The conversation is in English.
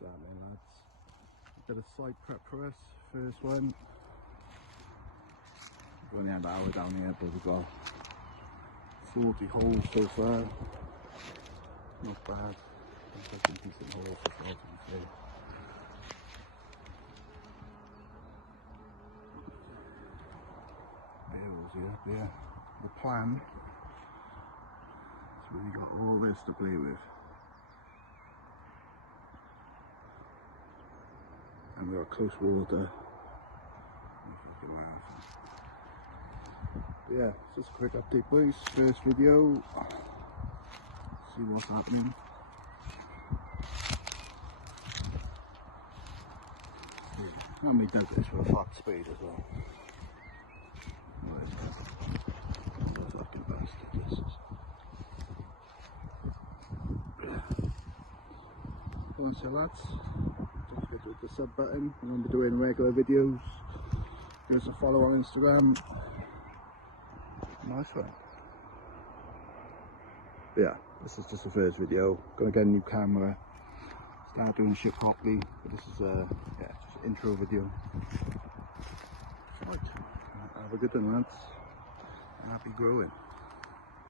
What's happening, lads? A bit of site prep for us, first one. We've only had an hour down here, but we've got 40 holes so far. Not bad. Looks like a decent hole for 12 to be fair. Barrels here, yeah. The plan is we've got all this to play with. And we've got close water. Yeah, just a quick update, boys. First video. See what's happening. And we did this with a flat speed as well. What a fucking bastard this is. Once your lads, don't forget to hit the sub button. I'm going to be doing regular videos. Give us a follow on Instagram. Nice one. Yeah, this is just the first video. Gonna get a new camera. Start doing shit properly. But this is yeah, just an intro video. Right. Have a good one, lads. Happy growing.